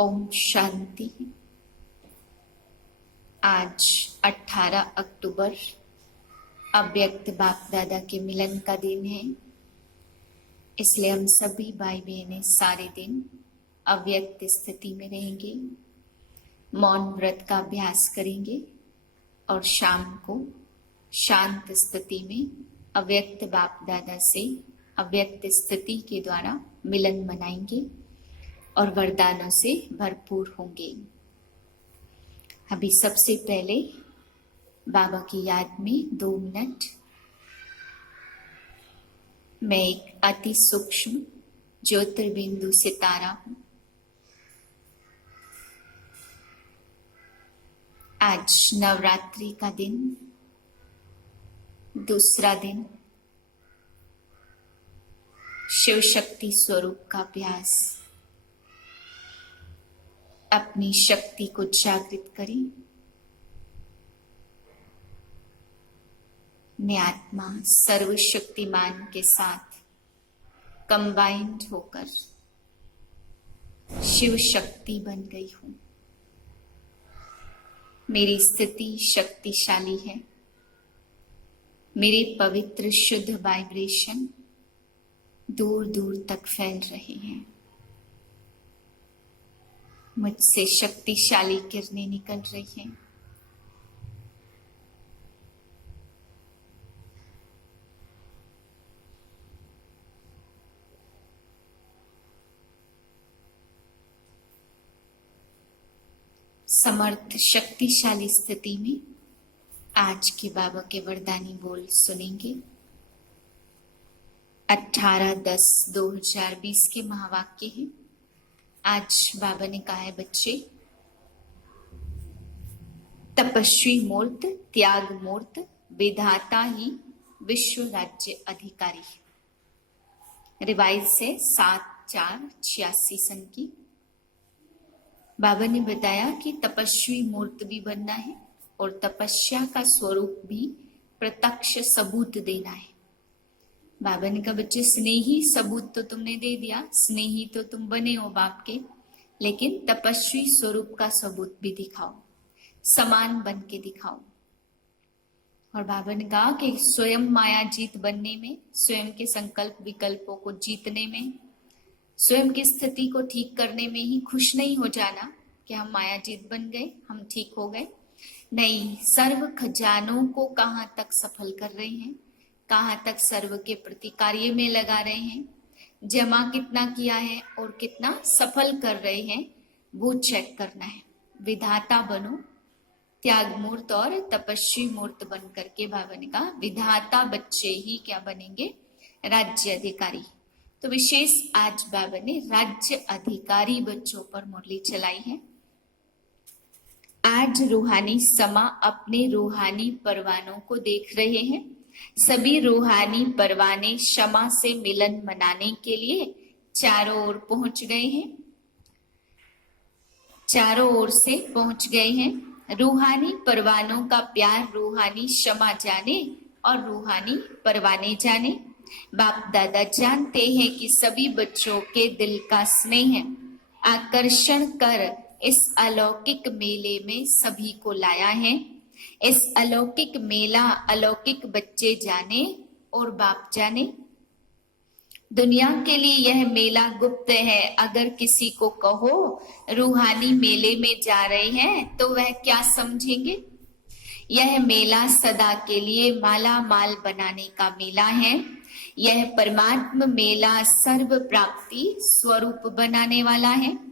ओम शांति। आज 18 अक्टूबर अव्यक्त बाप दादा के मिलन का दिन है, इसलिए हम सभी भाई बहनें सारे दिन अव्यक्त स्थिति में रहेंगे, मौन व्रत का अभ्यास करेंगे और शाम को शांत स्थिति में अव्यक्त बाप दादा से अव्यक्त स्थिति के द्वारा मिलन मनाएंगे और वरदानों से भरपूर होंगे। अभी सबसे पहले बाबा की याद में 2 मिनट मैं एक अति सूक्ष्म ज्योतिर्बिंदु सितारा हूं। आज नवरात्रि का दिन, दूसरा दिन शिव शक्ति स्वरूप का अभ्यास। अपनी शक्ति को जागृत करें। मैं आत्मा सर्वशक्तिमान के साथ कंबाइंड होकर शिव शक्ति बन गई हूं। मेरी स्थिति शक्तिशाली है। मेरे पवित्र शुद्ध वाइब्रेशन दूर दूर तक फैल रहे हैं। मुझसे शक्तिशाली किरणें निकल रही हैं। समर्थ शक्तिशाली स्थिति में आज के बाबा के वरदानी बोल सुनेंगे। 18/10/2020 के महावाक्य हैं। आज बाबा ने कहा है, बच्चे तपस्वी मूर्त, त्याग मूर्त, विधाता ही विश्व राज्य अधिकारी। रिवाइज से 7/4/86 सन की। बाबा ने बताया कि तपस्वी मूर्त भी बनना है और तपस्या का स्वरूप भी प्रत्यक्ष सबूत देना है। बाबा ने कहा, बच्चे स्नेही सबूत तो तुमने दे दिया, स्नेही तो तुम बने हो बाप के, लेकिन तपस्वी स्वरूप का सबूत भी दिखाओ, समान बन के दिखाओ। और बाबा ने कहा कि स्वयं माया जीत बनने में, स्वयं के संकल्प विकल्पों को जीतने में, स्वयं की स्थिति को ठीक करने में ही खुश नहीं हो जाना कि हम माया जीत बन गए, हम ठीक हो गए। नहीं, सर्व खजानों को कहाँ तक सफल कर रहे हैं, कहाँ तक सर्व के प्रति कार्य में लगा रहे हैं, जमा कितना किया है और कितना सफल कर रहे हैं, वो चेक करना है। विधाता बनो, त्याग मूर्त और तपस्वी मूर्त बन करके बाबा ने कहा विधाता बच्चे ही क्या बनेंगे, राज्य अधिकारी। तो विशेष आज बाबा ने राज्य अधिकारी बच्चों पर मुरली चलाई है। आज रूहानी समा अपने रूहानी परवानों को देख रहे हैं। सभी रूहानी परवाने क्षमा से मिलन मनाने के लिए चारों ओर पहुंच गए हैं, चारों ओर से पहुंच गए हैं। रूहानी परवानों का प्यार रूहानी क्षमा जाने और रूहानी परवाने जाने। बाप दादा जानते हैं कि सभी बच्चों के दिल का स्नेह आकर्षण कर इस अलौकिक मेले में सभी को लाया है। इस अलौकिक मेला अलौकिक बच्चे जाने और बाप जाने। दुनिया के लिए यह मेला गुप्त है। अगर किसी को कहो रूहानी मेले में जा रहे हैं तो वह क्या समझेंगे? यह मेला सदा के लिए माला माल बनाने का मेला है। यह परमात्मा मेला सर्व प्राप्ति स्वरूप बनाने वाला है।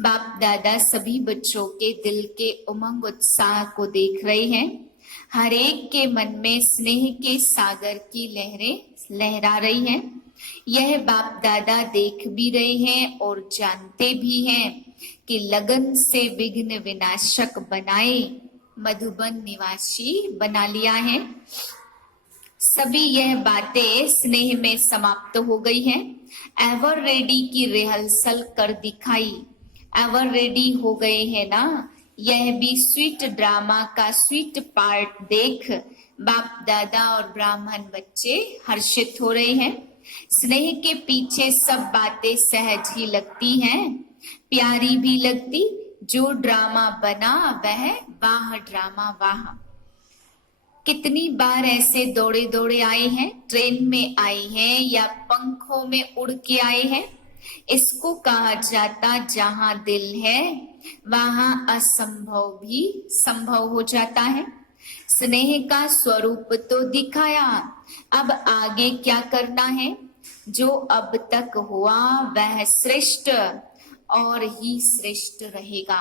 बाप दादा सभी बच्चों के दिल के उमंग उत्साह को देख रहे हैं। हर एक के मन में स्नेह के सागर की लहरें लहरा रही हैं। यह बाप दादा देख भी रहे हैं और जानते भी हैं कि लगन से विघ्न विनाशक बनाए मधुबन निवासी बना लिया है। सभी यह बातें स्नेह में समाप्त हो गई हैं। एवर रेडी की रिहर्सल कर दिखाई। एवर रेडी हो गए हैं ना। यह भी स्वीट ड्रामा का स्वीट पार्ट देख बाप दादा और ब्राह्मण बच्चे हर्षित हो रहे हैं। स्नेह के पीछे सब बातें सहज ही लगती हैं। प्यारी भी लगती, जो ड्रामा बना वह वाह ड्रामा वाह। कितनी बार ऐसे दौड़े दौड़े आए हैं, ट्रेन में आए हैं या पंखों में उड़ के आए हैं। इसको कहा जाता जहां दिल है वहां असंभव भी संभव हो जाता है। स्नेह का स्वरूप तो दिखाया, अब आगे क्या करना है। जो अब तक हुआ वह श्रेष्ठ और ही श्रेष्ठ रहेगा।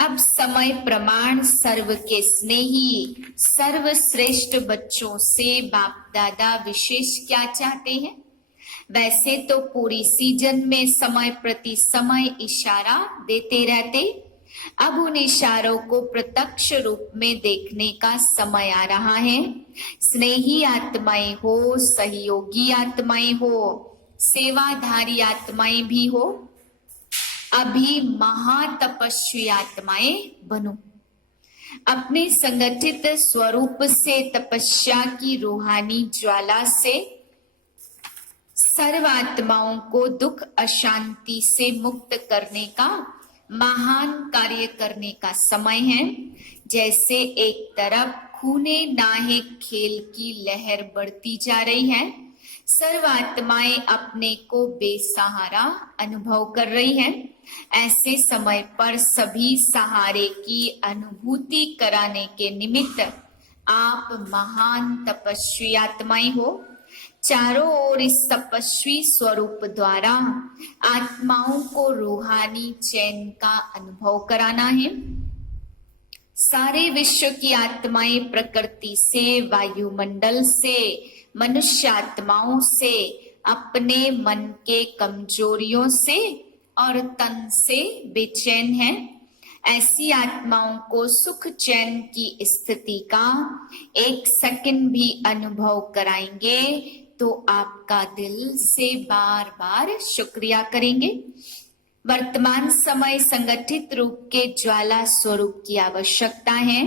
अब समय प्रमाण सर्व के स्नेही सर्वश्रेष्ठ बच्चों से बाप दादा विशेष क्या चाहते हैं। वैसे तो पूरी सीजन में समय प्रति समय इशारा देते रहते, अब उन इशारों को प्रत्यक्ष रूप में देखने का समय आ रहा है। स्नेही आत्माएं हो, सहयोगी आत्माएं हो, सेवाधारी आत्माएं भी हो, अभी महातपस्वी आत्माएं बनो। अपने संगठित स्वरूप से तपस्या की रूहानी ज्वाला से सर्व आत्माओं को दुख अशांति से मुक्त करने का महान कार्य करने का समय है। जैसे एक तरफ खूने नाहे खेल की लहर बढ़ती जा रही है, सर्व आत्माएं अपने को बेसहारा अनुभव कर रही हैं। ऐसे समय पर सभी सहारे की अनुभूति कराने के निमित्त आप महान तपस्वी आत्माएं हो। चारों ओर इस तपस्वी स्वरूप द्वारा आत्माओं को रूहानी चैन का अनुभव कराना है। सारे विश्व की आत्माएं प्रकृति से, वायुमंडल से, मनुष्य आत्माओं से, अपने मन के कमजोरियों से और तन से बेचैन हैं। ऐसी आत्माओं को सुख चैन की स्थिति का एक सेकंड भी अनुभव कराएंगे तो आपका दिल से बार बार शुक्रिया करेंगे। वर्तमान समय संगठित रूप के ज्वाला स्वरूप की आवश्यकता है।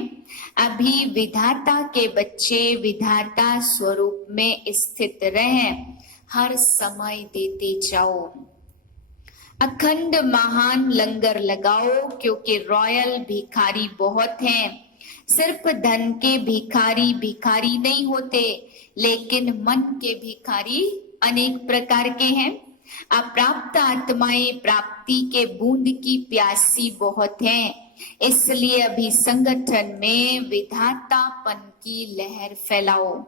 अभी विधाता के बच्चे विधाता स्वरूप में स्थित रहें, हर समय देते जाओ। अखंड महान लंगर लगाओ, क्योंकि रॉयल भिखारी बहुत हैं। सिर्फ धन के भिखारी भिखारी नहीं होते, लेकिन मन के भिखारी अनेक प्रकार के हैं। अप्राप्त आत्माएं प्राप्ति के बूंद की प्यासी बहुत हैं, इसलिए अभी संगठन में विधातापन की लहर फैलाओ।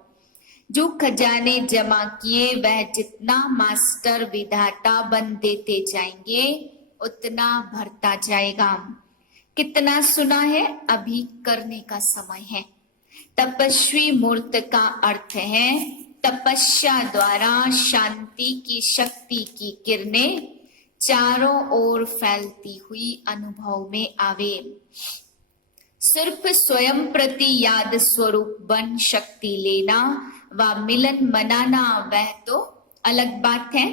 जो खजाने जमा किए वह जितना मास्टर विधाता बन देते जाएंगे उतना भरता जाएगा। कितना सुना है, अभी करने का समय है। तपस्वी मूर्त का अर्थ है तपस्या द्वारा शांति की शक्ति की किरणें चारों ओर फैलती हुई अनुभव में आवे। सिर्फ स्वयं प्रति याद स्वरूप बन शक्ति लेना व मिलन मनाना वह तो अलग बात है,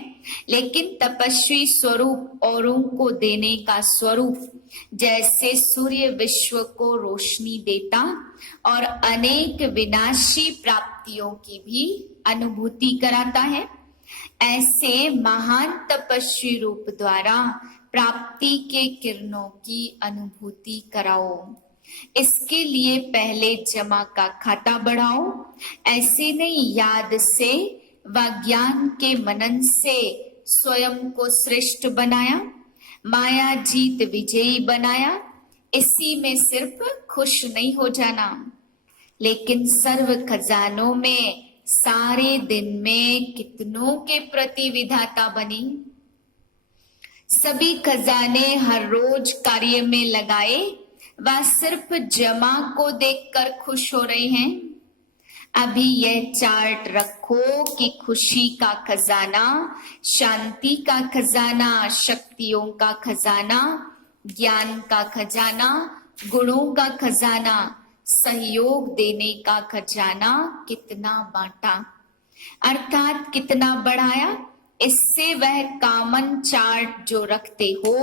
लेकिन तपस्वी स्वरूप औरों को देने का स्वरूप, जैसे सूर्य विश्व को रोशनी देता और अनेक विनाशी प्राप्तियों की भी अनुभूति कराता है, ऐसे महान तपस्वी रूप द्वारा प्राप्ति के किरणों की अनुभूति कराओ। इसके लिए पहले जमा का खाता बढ़ाओ। ऐसे नहीं, याद से व ज्ञान के मनन से स्वयं को श्रेष्ठ बनाया, माया जीत विजयी बनाया। इसी में सिर्फ खुश नहीं हो जाना, लेकिन सर्व खजानों में सारे दिन में कितनों के प्रति विधाता बनी। सभी खजाने हर रोज कार्य में लगाए वह सिर्फ जमा को देखकर खुश हो रहे हैं। अभी यह चार्ट रखो कि खुशी का खजाना, शांति का खजाना, शक्तियों का खजाना, ज्ञान का खजाना, गुणों का खजाना, सहयोग देने का खजाना कितना बांटा, अर्थात कितना बढ़ाया। इससे वह कॉमन चार्ट जो रखते हो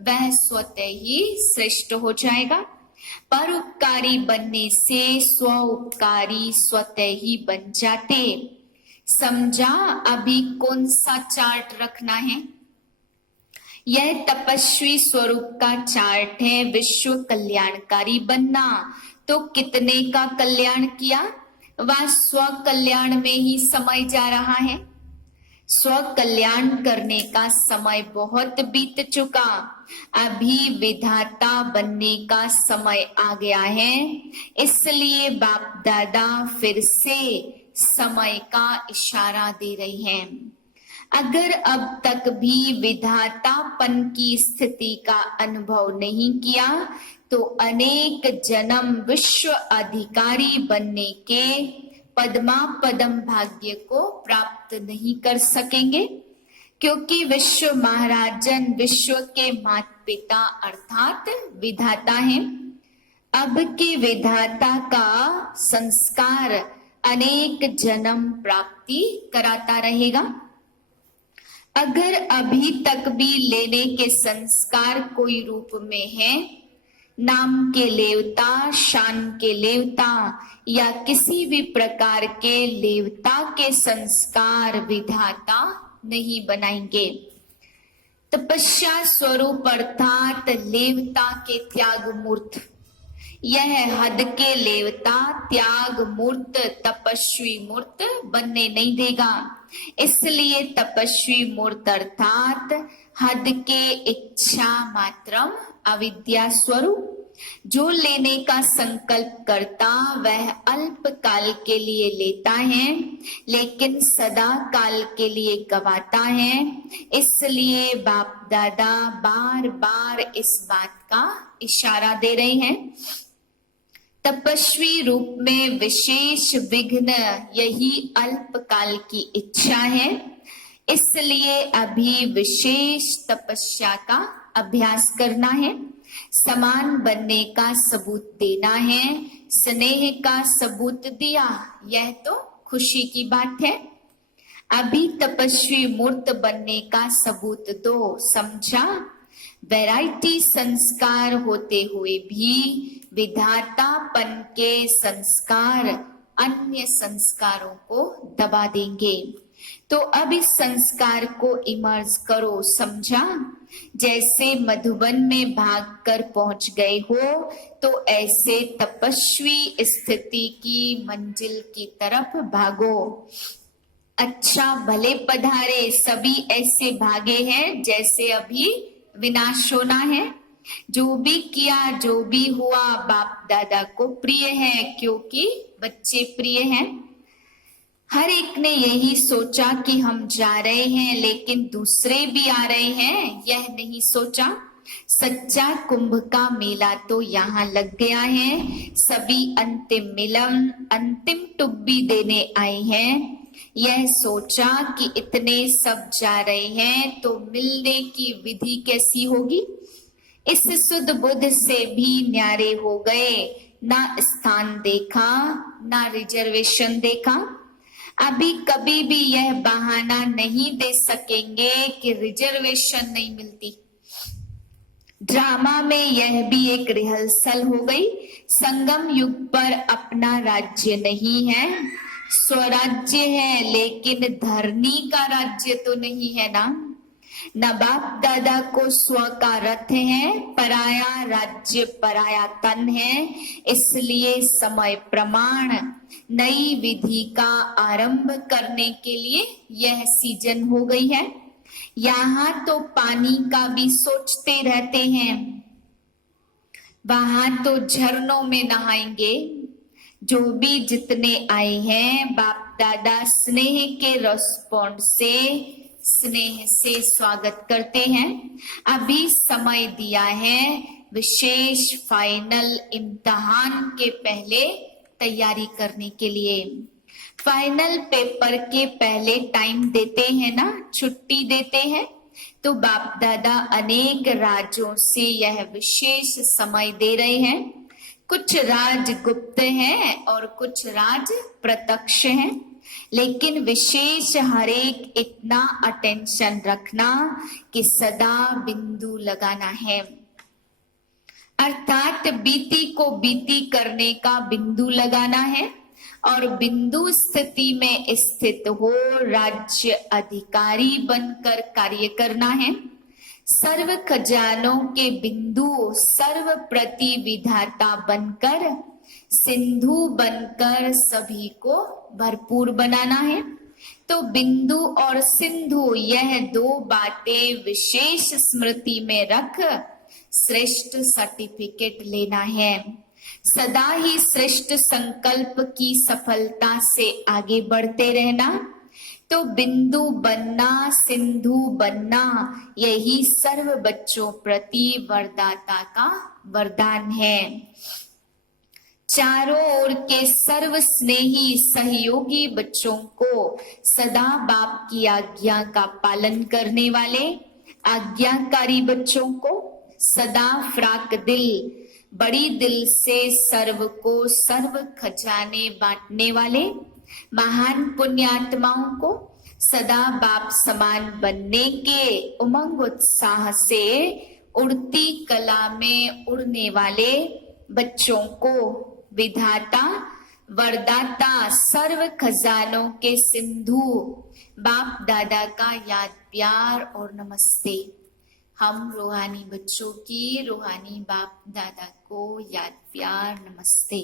वह स्वतः ही श्रेष्ठ हो जाएगा। परोपकारी बनने से स्व उपकारी स्वतः ही बन जाते। समझा अभी कौन सा चार्ट रखना है? यह तपस्वी स्वरूप का चार्ट है। विश्व कल्याणकारी बनना, तो कितने का कल्याण किया? वह स्व कल्याण में ही समय जा रहा है। स्व कल्याण करने का समय बहुत बीत चुका, अभी विधाता बनने का समय आ गया है। इसलिए बाप दादा फिर से समय का इशारा दे रही हैं। अगर अब तक भी विधातापन की स्थिति का अनुभव नहीं किया तो अनेक जन्म विश्व अधिकारी बनने के पद्मा पदम भाग्य को प्राप्त नहीं कर सकेंगे, क्योंकि विश्व महाराजन विश्व के माता पिता अर्थात विधाता हैं। अब के विधाता का संस्कार अनेक जन्म प्राप्ति कराता रहेगा। अगर अभी तक भी लेने के संस्कार कोई रूप में है, नाम के लेवता, शान के लेवता या किसी भी प्रकार के लेवता के संस्कार विधाता नहीं बनाएंगे। तपस्या स्वरूप अर्थात लेवता के त्याग मूर्त, यह हद के लेवता त्याग मूर्त तपस्वी मूर्त बनने नहीं देगा। इसलिए तपस्वी मूर्त अर्थात हद के इच्छा मात्रम अविद्या स्वरूप, जो लेने का संकल्प करता वह अल्प काल के लिए लेता है, लेकिन सदा काल के लिए गवाता है। इसलिए बाप दादा बार बार इस बात का इशारा दे रहे हैं। तपस्वी रूप में विशेष विघ्न यही अल्प काल की इच्छा है। इसलिए अभी विशेष तपस्या का अभ्यास करना है, समान बनने का सबूत देना है। स्नेह का सबूत दिया, यह तो खुशी की बात है। अभी तपस्वी मूर्त बनने का सबूत दो, समझा? वैरायटी संस्कार होते हुए भी विधातापन के संस्कार अन्य संस्कारों को दबा देंगे। तो अब इस संस्कार को इमर्ज करो, समझा? जैसे मधुबन में भागकर पहुंच गए हो, तो ऐसे तपस्वी स्थिति की मंजिल की तरफ भागो। अच्छा भले पधारे, सभी ऐसे भागे हैं जैसे अभी विनाश होना है। जो भी किया, जो भी हुआ, बाप दादा को प्रिय है, क्योंकि बच्चे प्रिय हैं। हर एक ने यही सोचा कि हम जा रहे हैं, लेकिन दूसरे भी आ रहे हैं, यह नहीं सोचा। सच्चा कुंभ का मेला तो यहाँ लग गया है। सभी अंतिम मिलन, अंतिम टुब्बी देने आए हैं। यह सोचा कि इतने सब जा रहे हैं तो मिलने की विधि कैसी होगी। इस सुध बुध से भी न्यारे हो गए, ना स्थान देखा, ना रिजर्वेशन देखा। अभी कभी भी यह बहाना नहीं दे सकेंगे कि रिजर्वेशन नहीं मिलती। ड्रामा में यह भी एक रिहर्सल हो गई। संगम युग पर अपना राज्य नहीं है, स्वराज्य है, लेकिन धरनी का राज्य तो नहीं है ना। न बाप दादा को स्व का रथ है, पराया राज्य पराया तन है। इसलिए समय प्रमाण नई विधि का आरंभ करने के लिए यह सीजन हो गई है। यहाँ तो पानी का भी सोचते रहते हैं, वहां तो झरनों में नहाएंगे। जो भी जितने आए हैं, बाप दादा स्नेह के रेस्पॉन्ड से स्नेह से स्वागत करते हैं। अभी समय दिया है विशेष फाइनल इम्तिहान के पहले तैयारी करने के लिए। फाइनल पेपर के पहले टाइम देते हैं ना, छुट्टी देते हैं, तो बाप दादा अनेक राज्यों से यह विशेष समय दे रहे हैं। कुछ राज गुप्त हैं और कुछ राज प्रत्यक्ष हैं, लेकिन विशेष हर एक इतना अटेंशन रखना कि सदा बिंदु लगाना है, अर्थात बीती को बीती करने का बिंदु लगाना है और बिंदु स्थिति में स्थित हो राज्य अधिकारी बनकर कार्य करना है। सर्व खजानों के बिंदु सर्व प्रति विधाता बनकर सिंधु बनकर सभी को भरपूर बनाना है। तो बिंदु और सिंधु यह दो बातें विशेष स्मृति में रख श्रेष्ठ सर्टिफिकेट लेना है। सदा ही श्रेष्ठ संकल्प की सफलता से आगे बढ़ते रहना। तो बिंदु बनना, सिंधु बनना, यही सर्व बच्चों प्रति वरदाता का वरदान है। चारों ओर के सर्व स्नेही सहयोगी बच्चों को सदा बाप की आज्ञा का पालन करने वाले आज्ञाकारी बच्चों को सदा फ्राक दिल बड़ी दिल से सर्व को सर्व खजाने बांटने वाले महान पुण्यात्माओं को सदा बाप समान बनने के उमंग उत्साह से उड़ती कला में उड़ने वाले बच्चों को विधाता वरदाता सर्व खजानों के सिंधु बाप दादा का याद प्यार और नमस्ते। हम रूहानी बच्चों की रूहानी बाप दादा को याद प्यार नमस्ते।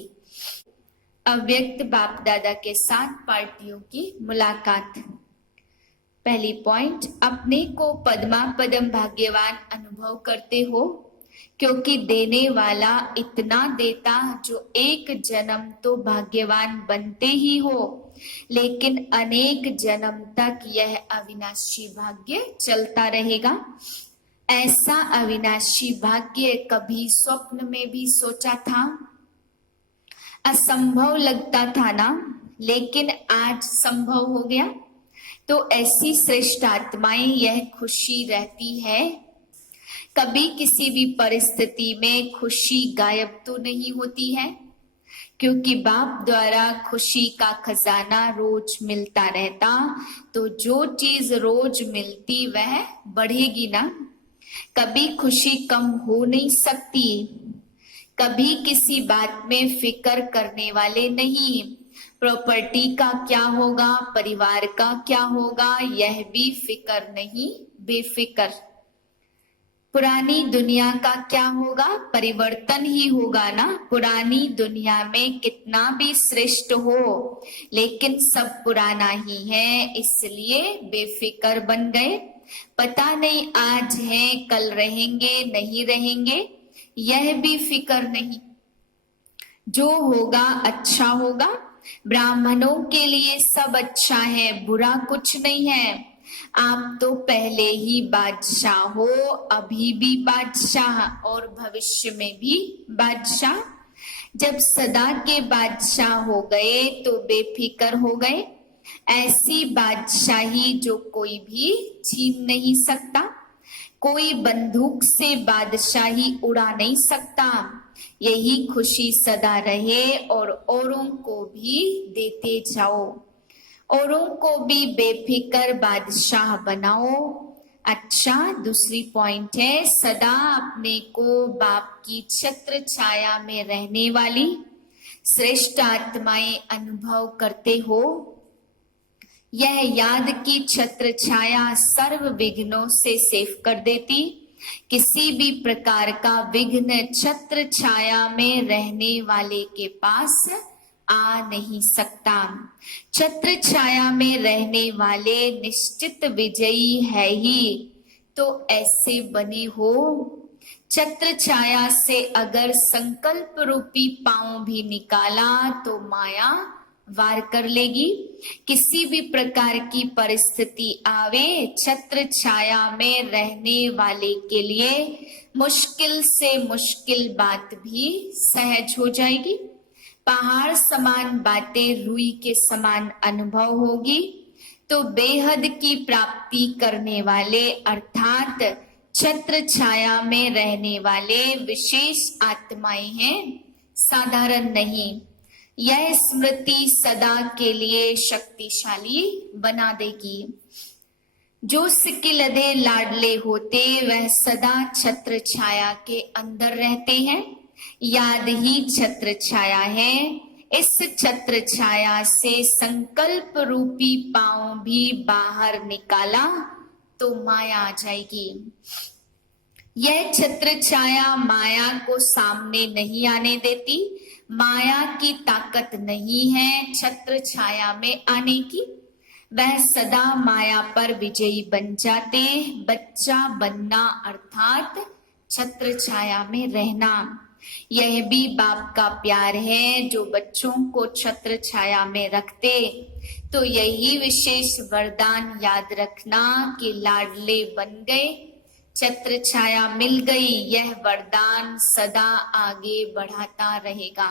अव्यक्त बाप दादा के साथ पार्टियों की मुलाकात। पहली पॉइंट, अपने को पद्मा पदम भाग्यवान अनुभव करते हो क्योंकि देने वाला इतना देता जो एक जन्म तो भाग्यवान बनते ही हो, लेकिन अनेक जन्म तक यह अविनाशी भाग्य चलता रहेगा। ऐसा अविनाशी भाग्य कभी स्वप्न में भी सोचा था? असंभव लगता था ना, लेकिन आज संभव हो गया। तो ऐसी श्रेष्ठ आत्माएं यह खुशी रहती है। कभी किसी भी परिस्थिति में खुशी गायब तो नहीं होती है, क्योंकि बाप द्वारा खुशी का खजाना रोज मिलता रहता, तो जो चीज रोज मिलती वह बढ़ेगी ना। कभी खुशी कम हो नहीं सकती। कभी किसी बात में फिक्र करने वाले नहीं। प्रॉपर्टी का क्या होगा, परिवार का क्या होगा, यह भी फिक्र नहीं, बेफिक्र। पुरानी दुनिया का क्या होगा, परिवर्तन ही होगा ना। पुरानी दुनिया में कितना भी श्रेष्ठ हो, लेकिन सब पुराना ही है, इसलिए बेफिक्र बन गए। पता नहीं आज हैं कल रहेंगे नहीं रहेंगे, यह भी फिक्र नहीं। जो होगा अच्छा होगा। ब्राह्मणों के लिए सब अच्छा है, बुरा कुछ नहीं है। आप तो पहले ही बादशाह हो, अभी भी बादशाह और भविष्य में भी बादशाह। जब सदा के बादशाह हो गए तो बेफिक्र हो गए। ऐसी बादशाही जो कोई भी छीन नहीं सकता। कोई बंदूक से बादशाही उड़ा नहीं सकता। यही खुशी सदा रहे और औरों को भी देते जाओ। औरों को भी बेफिक्र बादशाह बनाओ। अच्छा, दूसरी पॉइंट है, सदा अपने को बाप की छत्र छाया में रहने वाली श्रेष्ठ आत्माएं अनुभव करते हो। यह याद की छत्र छाया सर्व विघ्नों से सेफ कर देती। किसी भी प्रकार का विघ्न छत्र छाया में रहने वाले के पास आ नहीं सकता। छत्र छाया में रहने वाले निश्चित विजयी है ही, तो ऐसे बने हो। छत्र छाया से अगर संकल्प रूपी पांव भी निकाला तो माया वार कर लेगी। किसी भी प्रकार की परिस्थिति आवे, छत्र छाया में रहने वाले के लिए मुश्किल से मुश्किल बात भी सहज हो जाएगी। पहाड़ समान बातें रुई के समान अनुभव होगी। तो बेहद की प्राप्ति करने वाले अर्थात छत्र छाया में रहने वाले विशेष आत्माएं हैं, साधारण नहीं। यह स्मृति सदा के लिए शक्तिशाली बना देगी। जो सिकिलदे लाडले होते वह सदा छत्र छाया के अंदर रहते हैं। याद ही छत्र छाया है। इस छत्र छाया से संकल्प रूपी पांव भी बाहर निकाला तो माया आ जाएगी। यह छत्र छाया माया को सामने नहीं आने देती। माया की ताकत नहीं है छत्र छाया में आने की। वह सदा माया पर विजयी बन जाते। बच्चा बनना अर्थात छत्र छाया में रहना। यह भी बाप का प्यार है जो बच्चों को छत्र छाया में रखते। तो यही विशेष वरदान याद रखना कि लाडले बन गए, छत्र छाया मिल गई। यह वरदान सदा आगे बढ़ाता रहेगा।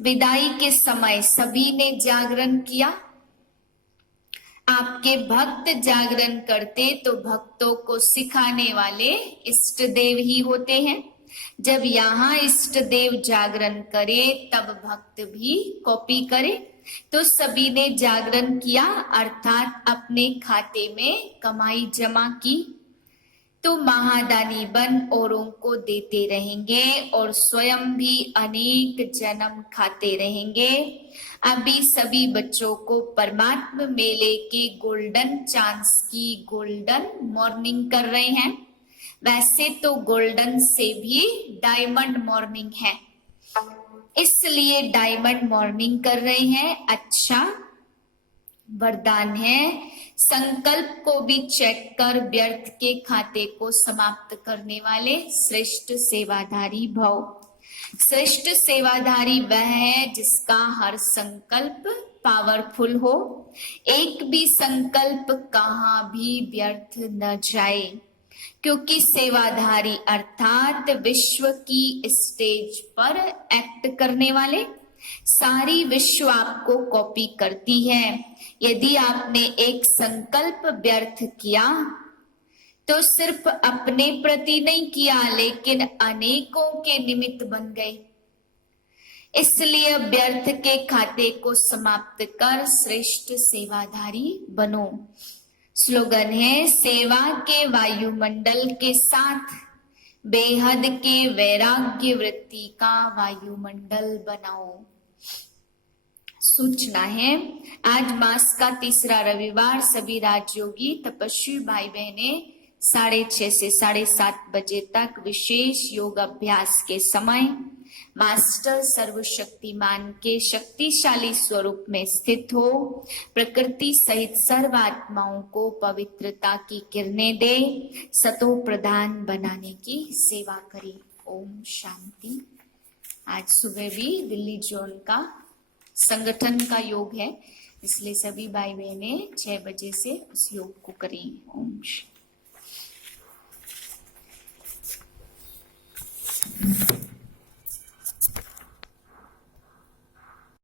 विदाई के समय सभी ने जागरण किया। आपके भक्त जागरण करते तो भक्तों को सिखाने वाले इष्ट देव ही होते हैं। जब यहाँ इष्ट देव जागरण करे तब भक्त भी कॉपी करे। तो सभी ने जागरण किया अर्थात अपने खाते में कमाई जमा की। तो महादानी बन औरों को देते रहेंगे और स्वयं भी अनेक जन्म खाते रहेंगे। अभी सभी बच्चों को परमात्मा मेले के गोल्डन चांस की गोल्डन मॉर्निंग कर रहे हैं। वैसे तो गोल्डन से भी डायमंड मॉर्निंग है, इसलिए डायमंड मॉर्निंग कर रहे हैं। अच्छा वरदान है। संकल्प को भी चेक कर व्यर्थ के खाते को समाप्त करने वाले श्रेष्ठ सेवाधारी भव। श्रेष्ठ सेवाधारी वह है जिसका हर संकल्प पावरफुल हो। एक भी संकल्प कहाँ भी व्यर्थ न जाए, क्योंकि सेवाधारी अर्थात विश्व की स्टेज पर एक्ट करने वाले। सारी विश्व आपको कॉपी करती है। यदि आपने एक संकल्प व्यर्थ किया तो सिर्फ अपने प्रति नहीं किया लेकिन अनेकों के निमित्त बन गए। इसलिए व्यर्थ के खाते को समाप्त कर श्रेष्ठ सेवाधारी बनो। स्लोगन है सेवा के वायुमंडल के साथ बेहद के वैराग्य वृत्ति का वायुमंडल बनाओ। सूचना है आज मास का तीसरा रविवार सभी राजयोगी तपस्वी भाई बहने 6:30 से 7:30 बजे तक विशेष योग अभ्यास के समय मास्टर सर्वशक्तिमान के शक्तिशाली स्वरूप में स्थित हो प्रकृति सहित सर्व आत्माओं को पवित्रता की किरणें दे सतो प्रधान बनाने की सेवा करें। ओम शांति। आज सुबह भी दिल्ली जोन का संगठन का योग है, इसलिए सभी भाई बहनें 6 बजे से उस योग को करें। ओम शांति।